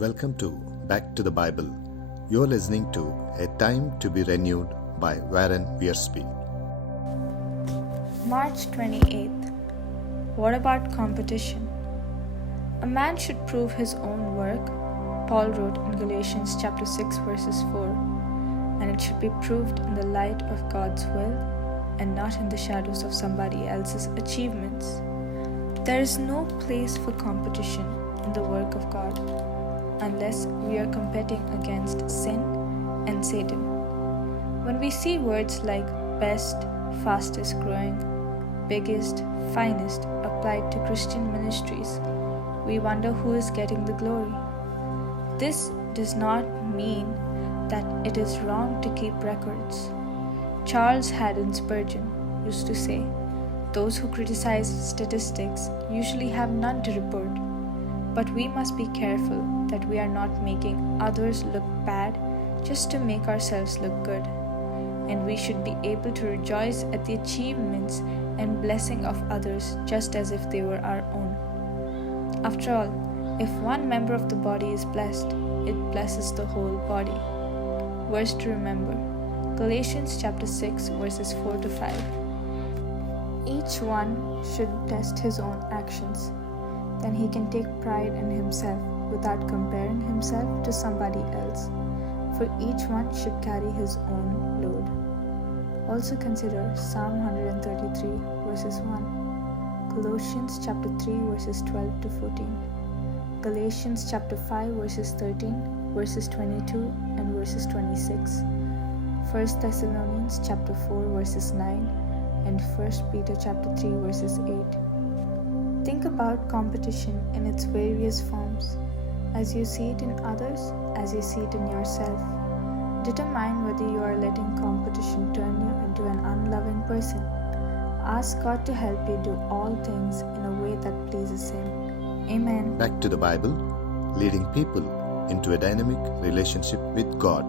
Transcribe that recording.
Welcome to Back to the Bible. You're listening to A Time to be Renewed by Wiersbe. March 28th. What about competition? A man should prove his own work, Paul wrote in Galatians chapter 6 verses 4, and it should be proved in the light of God's will and not in the shadows of somebody else's achievements. There is no place for competition in the work of God unless we are competing against sin and Satan. When we see words like best, fastest growing, biggest, finest applied to Christian ministries, we wonder who is getting the glory. This does not mean that it is wrong to keep records. Charles Haddon Spurgeon used to say, "Those who criticize statistics usually have none to report, but we must be careful that we are not making others look bad just to make ourselves look good, and we should be able to rejoice at the achievements and blessing of others just as if they were our own. After all, if one member of the body is blessed, it blesses the whole body." Verse to remember, Galatians chapter 6 verses 4 to 5. Each one should test his own actions. Then he can take pride in himself without comparing himself to somebody else, for each one should carry his own load. Also consider Psalm 133 verses 1, Colossians chapter 3 verses 12 to 14, Galatians chapter 5 verses 13, verses 22 and verses 26, 1 Thessalonians chapter 4 verses 9, and 1 Peter chapter 3 verses 8. Think about competition in its various forms, as you see it in others, as you see it in yourself. Determine whether you are letting competition turn you into an unloving person. Ask God to help you do all things in a way that pleases Him. Amen. Back to the Bible, leading people into a dynamic relationship with God.